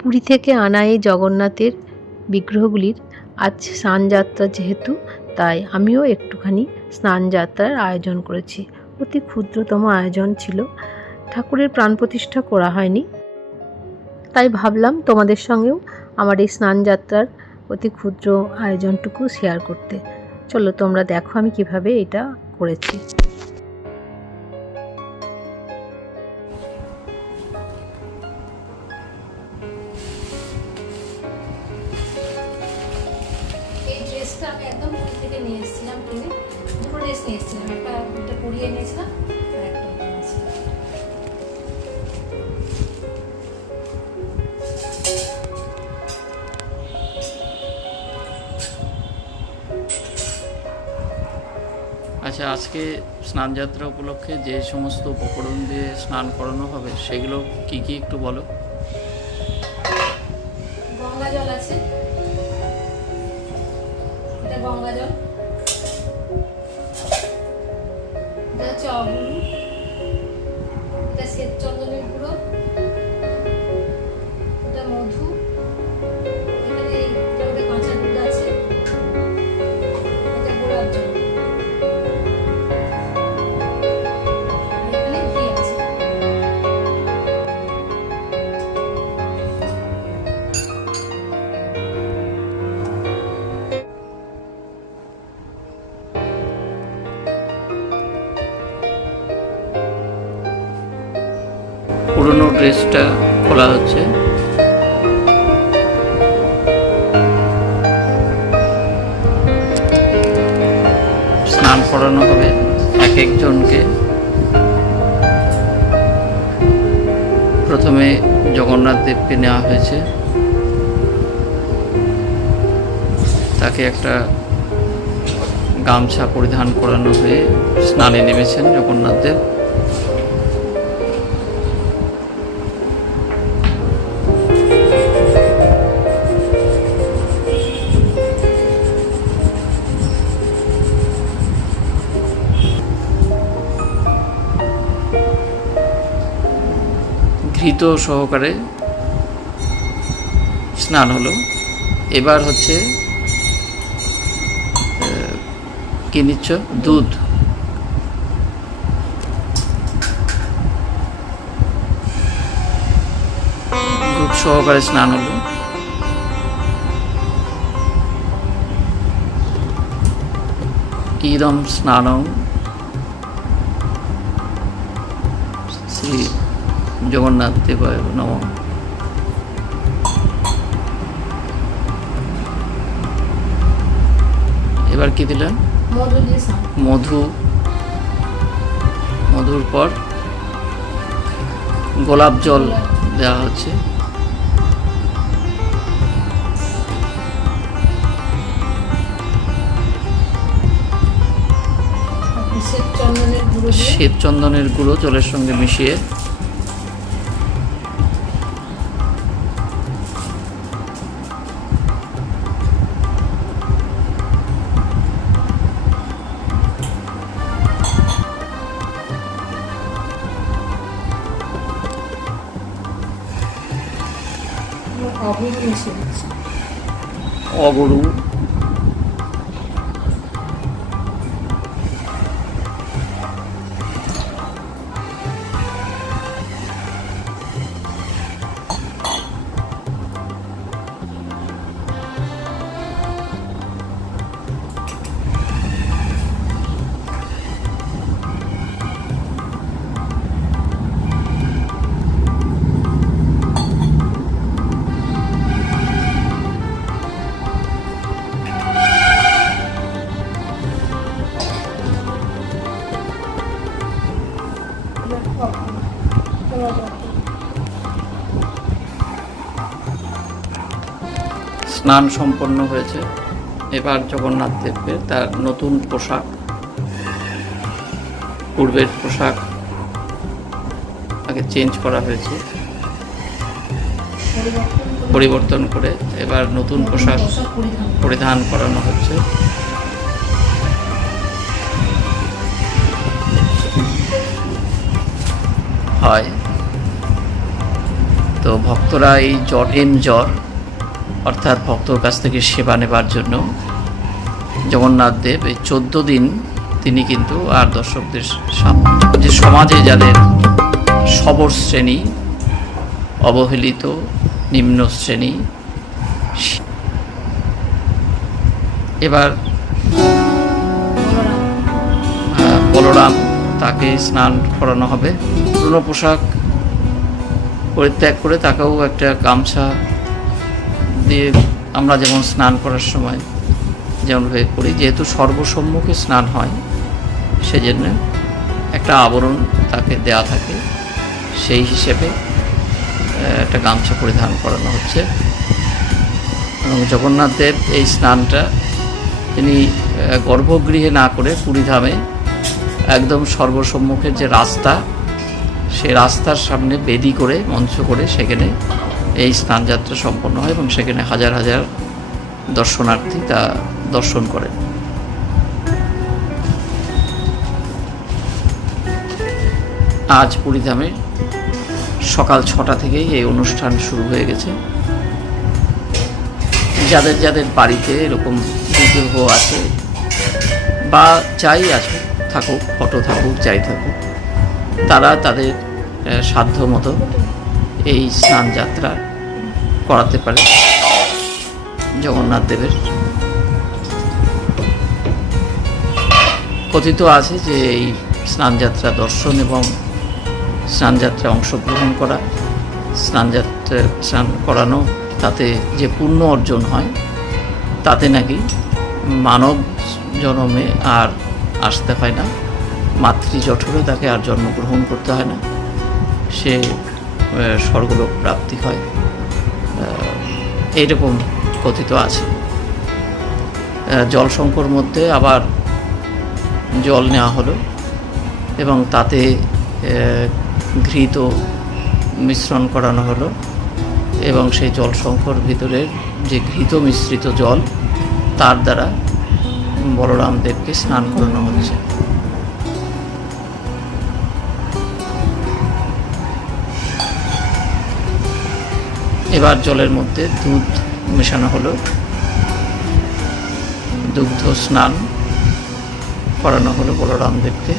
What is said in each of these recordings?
পুরী থেকে আনা এই জগন্নাথের বিগ্রহগুলির আজ স্নানযাত্রা যেহেতু, তাই আমিও একটুখানি স্নানযাত্রার আয়োজন করেছি। অতি ক্ষুদ্রতম আয়োজন ছিল। ঠাকুরের প্রাণ প্রতিষ্ঠা করা হয়নি। তাই ভাবলাম তোমাদের সঙ্গেও আমার এই স্নানযাত্রার অতি ক্ষুদ্র আয়োজনটুকু শেয়ার করতে। চলো তোমরা দেখো আমি কীভাবে এটা করেছি। ড্রেসটা আমি একদম পুরী থেকে নিয়ে এসেছিলাম কিনে। দুটো ড্রেস নিয়ে এসেছিলাম, একটা দুটো পরিয়ে নিয়েছিলাম আচ্ছা আজকে স্নানযাত্রা উপলক্ষে যে সমস্ত উপকরণ দিয়ে স্নান করানো হবে, সেগুলো কি কি একটু বলো? এটা গঙ্গা জল। এটা গুঁড়ো। পুরনো ড্রেসটা খোলা হচ্ছে। স্নান করানো হবে এক একজনকে। প্রথমে জগন্নাথ দেবকে নেওয়া হয়েছে। তাকে একটা গামছা পরিধান করানো হয়ে স্নানে নেমেছেন জগন্নাথ দেব। ঘৃত সহকারে স্নান হলো। এবার হচ্ছে কি নিচ্ছ? দুধ। দুধ সহকারে স্নান হলো। ইদম স্নানম জগন্নাথ দেবায় নম। এবার কি দিলেন? মধু মধুর পর গোলাপ জল দেওয়া হচ্ছে। শ্বেত চন্দনের গুঁড়ো জলের সঙ্গে মিশিয়ে অগরু স্নান সম্পন্ন হয়েছে। এবার জগন্নাথ দেবকে তার নতুন পোশাক, পূর্বের পোশাক আগে চেঞ্জ করা হয়েছে। পরিবর্তন করে এবার নতুন পোশাক পরিধান করানো হচ্ছে। হয়। তো ভক্তরা এই জটেন জ্বর অর্থাৎ ভক্তর কাছ থেকে সেবা নেবার জন্য জগন্নাথ দেব এই চোদ্দ দিন তিনি কিন্তু আর দর্শকদের সামনে যে সমাজে যাদের সবর শ্রেণি, অবহেলিত নিম্ন শ্রেণি, এবার বলরাম তাকে স্নান করানো হবে। পুরনো পোশাক পরিত্যাগ করে তাকেও একটা গামছা দিয়ে আমরা যেমন স্নান করার সময় যেমনভাবে করি যেহেতু সর্বসম্মুখে স্নান হয়, সেজন্য একটা আবরণ তাকে দেয়া থাকে। সেই হিসেবে একটা গামছা পরিধান করানো হচ্ছে। এবং জগন্নাথ দেব এই স্নানটা তিনি গর্ভগৃহে না করে পুরীধামে একদম সর্বসম্মুখের যে রাস্তা সেই রাস্তার সামনে বেদি করে, মঞ্চ করে সেখানে এই স্নানযাত্রা সম্পন্ন হয় এবং সেখানে হাজার হাজার দর্শনার্থী তা দর্শন করেন আজ পুরীধামে সকাল ছটা থেকেই এই অনুষ্ঠান শুরু হয়ে গেছে। যাদের যাদের বাড়িতে এরকম বিগ্রহ আছে বা যাই আছে, থাকুক ফটো থাকুক, যাই থাকুক, তারা তাদের সাধ্য মতো এই স্নান যাত্রা করাতে পারে। জগন্নাথ দেবের। কথিত আছে যে এই স্নানযাত্রা দর্শন এবং স্নানযাত্রায় অংশগ্রহণ করা স্নানযাত্রা স্নান করানো, তাতে যে পুণ্য অর্জন হয়, তাতে নাকি মানব জন্মে আর আসতে হয় না, মাতৃ জঠরে তাকে আর জন্মগ্রহণ করতে হয় না, সে স্বর্গলোক প্রাপ্তি হয়। আহ, এইরকম কথিত আছে। আহ, জলসংকর মধ্যে আবার জল নেওয়া হলো এবং তাতে ঘৃত মিশ্রণ করানো হলো এবং সেই জলসংকর ভিতরের যে ঘৃত মিশ্রিত জল তার দ্বারা বলরামদেবকে স্নান করানো হচ্ছে। এবার জলের মধ্যে দুধ মেশানো হলো। দুগ্ধ স্নান করানো হলো বলরাম দেবকে।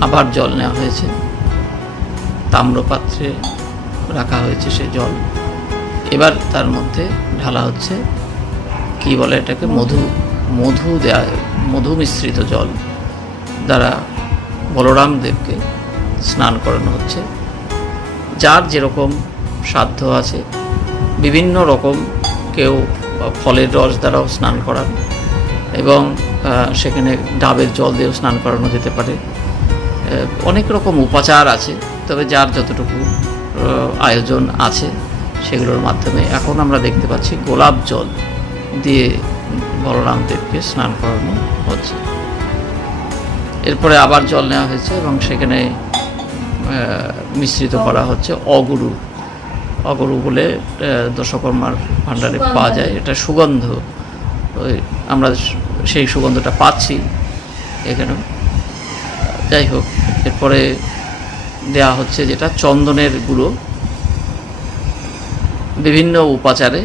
আবার জল নেওয়া হয়েছে। তাম্রপাত্রে রাখা হয়েছে সে জল। এবার তার মধ্যে ঢালা হচ্ছে, কি বলে এটাকে? মধু মধু দেয়া, মধু মিশ্রিত জল দ্বারা বলরাম দেবকে স্নান করানো হচ্ছে। যার যেরকম সাধ্য আছে। বিভিন্ন রকম কেউ ফলের রস দ্বারাও স্নান করান এবং সেখানে ডাবের জল দিয়েও স্নান করানো যেতে পারে। অনেক রকম উপাচার আছে, তবে যার যতটুকু আয়োজন আছে সেগুলোর মাধ্যমে এখন আমরা দেখতে পাচ্ছি গোলাপ জল দিয়ে বলরাম দেবকে স্নান করানো হচ্ছে। এরপরে আবার জল নেওয়া হয়েছে এবং সেখানে মিশ্রিত করা হচ্ছে অগুরু। অগুরু বলে দশকর্মার ভাণ্ডারে পাওয়া যায়। এটা সুগন্ধ। ওই আমরা সেই সুগন্ধটা পাচ্ছি এখানে। যাই হোক এরপরে দেয়া হচ্ছে যেটা চন্দনের গুঁড়ো। বিভিন্ন উপাচারে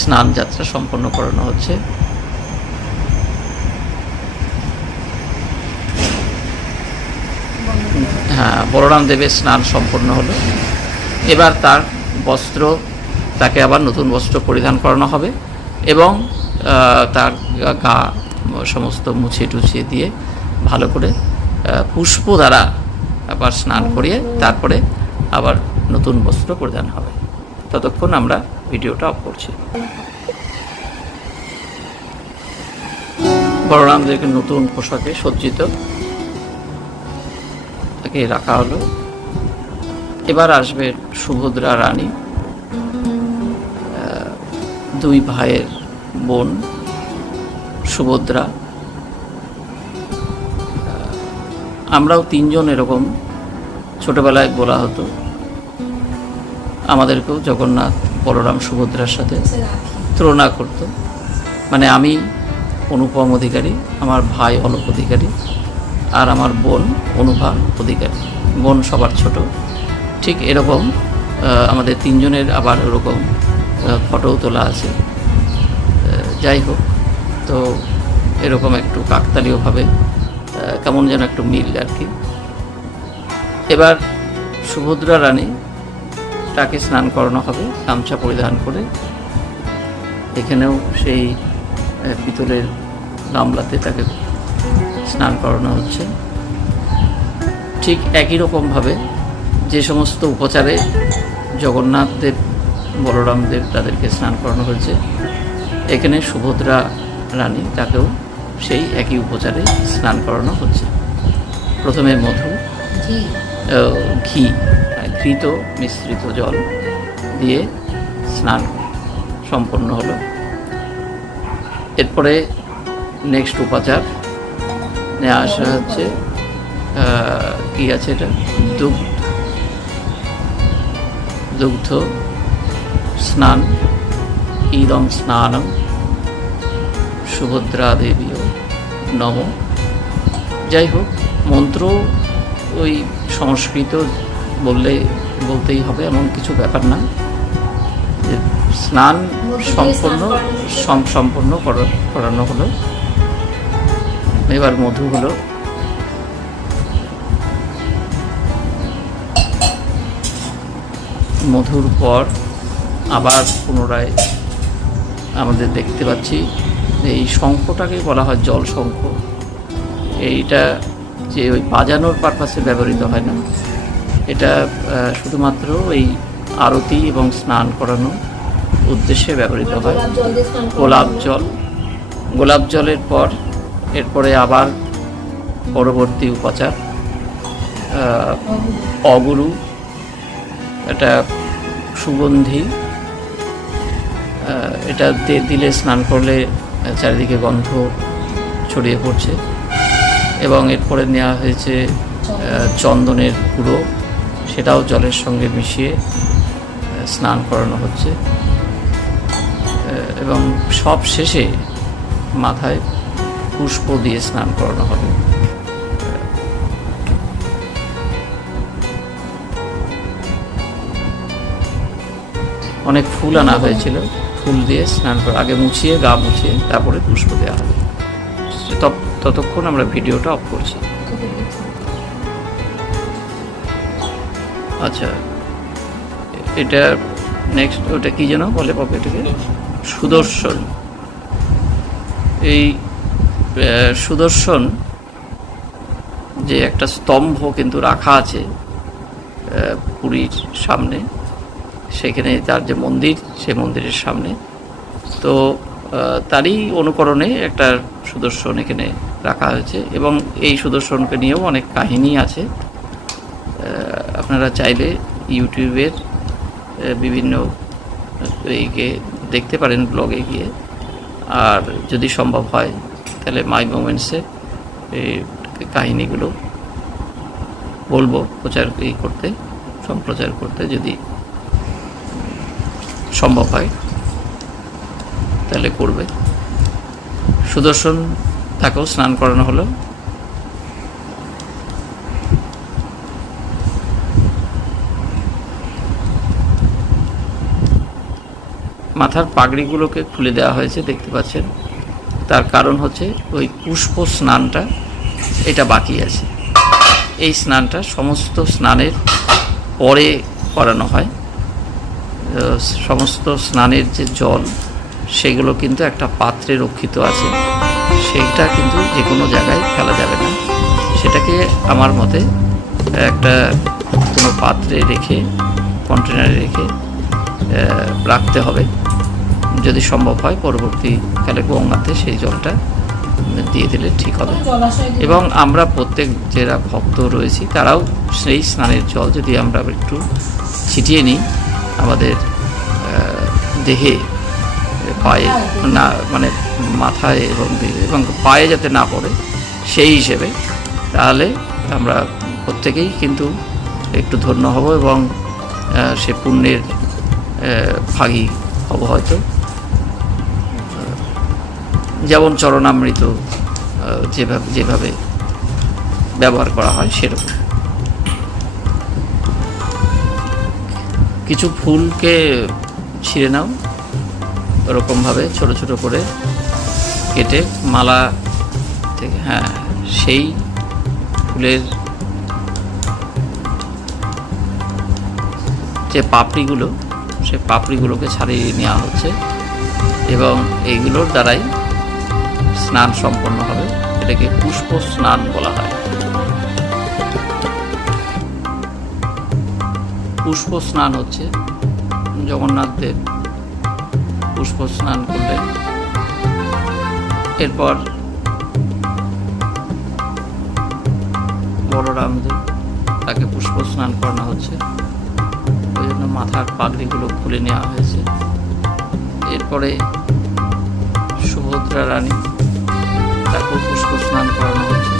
স্নান যাত্রা সম্পন্ন করানো হচ্ছে হ্যাঁ বলরাম দেবের স্নান সম্পন্ন হলো। এবার তার বস্ত্র, তাকে আবার নতুন বস্ত্র পরিধান করানো হবে এবং তার গা- সমস্ত মুছিয়ে টুছিয়ে দিয়ে ভালো করে পুষ্প দ্বারা আবার স্নান করিয়ে তারপরে আবার নতুন বস্ত্র পরিধান হবে। ততক্ষণ আমরা ভিডিওটা অফ করছি। বলরামদেরকে নতুন পোশাকে সজ্জিত তাকে রাখা হলো। এবার আসবে সুভদ্রা রানী দুই ভাইয়ের বোন সুভদ্রা। আমরাও তিনজন এরকম ছোটবেলায় বলা হতো। আমাদেরকেও জগন্নাথ বলরাম সুভদ্রার সাথে তুলনা করতো। মানে আমি অনুপম অধিকারী, আমার ভাই অলোক অধিকারী। আর আমার বোন অনুভা অধিকার। বোন সবার ছোট। ঠিক এরকম আমাদের তিনজনের আবার ওরকম ফটোও তোলা আছে। যাই হোক, তো এরকম একটু কাকতালীয়ভাবে কেমন যেন একটু মিল আর কি। এবার সুভদ্রা রানী তাকে স্নান করানো হবে, গামছা পরিধান করে। এখানেও সেই পিতলের গামলাতে তাকে স্নান করানো হচ্ছে। ঠিক একই রকমভাবে যে সমস্ত উপচারে জগন্নাথ দেব বলরাম দেব তাদেরকে স্নান করানো হয়েছে এখানে সুভদ্রা রানী তাকেও সেই একই উপচারে স্নান করানো হচ্ছে। প্রথমে মধু ঘি। ঘৃত মিশ্রিত জল দিয়ে স্নান সম্পন্ন হলো। এরপরে নেক্সট উপাচার আসা হচ্ছে। কি আছে এটা? দুগ্ধ। দুগ্ধ স্নান ইদম স্নানম সুভদ্রা দেবীও নম। যাই হোক মন্ত্র ওই সংস্কৃত বললে বলতেই হবে এমন কিছু ব্যাপার না। যে স্নান সম্পূর্ণ সম- সম্পূর্ণ করা- করানো হলো। এবার মধু হলো। মধুর পর আবার পুনরায় আমাদের দেখতে পাচ্ছি, এই শঙ্খটাকে বলা হয় জল শঙ্খ। এইটা যে ওই বাজানোর পারপাসে ব্যবহৃত হয় না। এটা শুধুমাত্র এই আরতি এবং স্নান করানো উদ্দেশ্যে ব্যবহৃত হয়। গোলাপ জল। গোলাপ জলের পর এরপরে আবার পরবর্তী উপাচার অগুরু, এটা সুগন্ধি এটা দিলে স্নান করলে চারিদিকে গন্ধ ছড়িয়ে পড়ছে এবং এরপরে নেওয়া হয়েছে চন্দনের গুঁড়ো, সেটাও জলের সঙ্গে মিশিয়ে স্নান করানো হচ্ছে এবং সব শেষে মাথায় পুষ্প দিয়ে স্নান করানো হবে। অনেক ফুল আনা হয়েছিল। ফুল দিয়ে স্নান করে। আগে মুছিয়ে গা মুছিয়ে তারপরে পুষ্প দেওয়া হবে। তত- ততক্ষণ আমরা ভিডিওটা অফ করছি। আচ্ছা এটা নেক্সট ওটা কি যেন বলে এটাকে সুদর্শন। এই সুদর্শন যে একটা স্তম্ভ কিন্তু রাখা আছে পুরীর সামনে। সেখানে তার যে মন্দির সেই মন্দিরের সামনে। তো তারই অনুকরণে একটা সুদর্শন এখানে রাখা হয়েছে এবং এই সুদর্শনকে নিয়েও অনেক কাহিনী আছে। আপনারা চাইলে ইউটিউবের বিভিন্ন এইকে দেখতে পারেন, ব্লগে গিয়ে। আর যদি সম্ভব হয় তাহলে মাই মোমেন্টসে এই কাহিনিগুলো বলব প্রচার এই করতে, সম্প্রচার করতে যদি সম্ভব হয়, তাহলে করবে। সুদর্শন তাকেও স্নান করানো হলো। মাথার পাগড়িগুলোকে খুলে দেওয়া হয়েছে, দেখতে পাচ্ছেন। তার কারণ হচ্ছে ওই পুষ্প স্নানটা, এটা বাকি আছে। এই স্নানটা সমস্ত স্নানের পরে করানো হয়। সমস্ত স্নানের যে জল, সেগুলো কিন্তু একটা পাত্রে রক্ষিত আছে। সেইটা কিন্তু যে কোনো জায়গায় ফেলা যাবে না। সেটাকে আমার মতে একটা কোনো পাত্রে রেখে কন্টেনারে রেখে রাখতে হবে। যদি সম্ভব হয় পরবর্তীকালে গঙ্গাতে সেই জলটা দিয়ে দিলে ঠিক হবে। এবং আমরা প্রত্যেক যারা ভক্ত রয়েছি, তারাও সেই স্নানের জল যদি আমরা একটু ছিটিয়ে নিই, আমাদের দেহে, পায়ে, না মানে মাথায় এবং এবং পায়ে যাতে না পড়ে, সেই হিসেবে তাহলে আমরা প্রত্যেকেই কিন্তু একটু ধন্য হব এবং সে পুণ্যের ভাগী হব হয়তো। যেমন চরণামৃত যেভাবে যেভাবে ব্যবহার করা হয় সেরকম। কিছু ফুলকে ছিঁড়ে নাও, ওরকমভাবে ছোট ছোট করে কেটে মালা থেকে হ্যাঁ সেই ফুলের যে পাপড়িগুলো সেই পাপড়িগুলোকে ছাড়িয়ে নেওয়া হচ্ছে এবং এইগুলোর দ্বারাই স্নান সম্পন্ন হবে, এটাকে পুষ্প স্নান বলা হয়। পুষ্প স্নান হচ্ছে জগন্নাথ দেব পুষ্প স্নান করলেন। এরপর বলরামদেব তাকে পুষ্প স্নান করানো হচ্ছে। ওই জন্য মাথার পাগড়িগুলো খুলে নেওয়া হয়েছে। এরপরে সুভদ্রা রানী তাকেও পুষ্প স্নান করানো হচ্ছে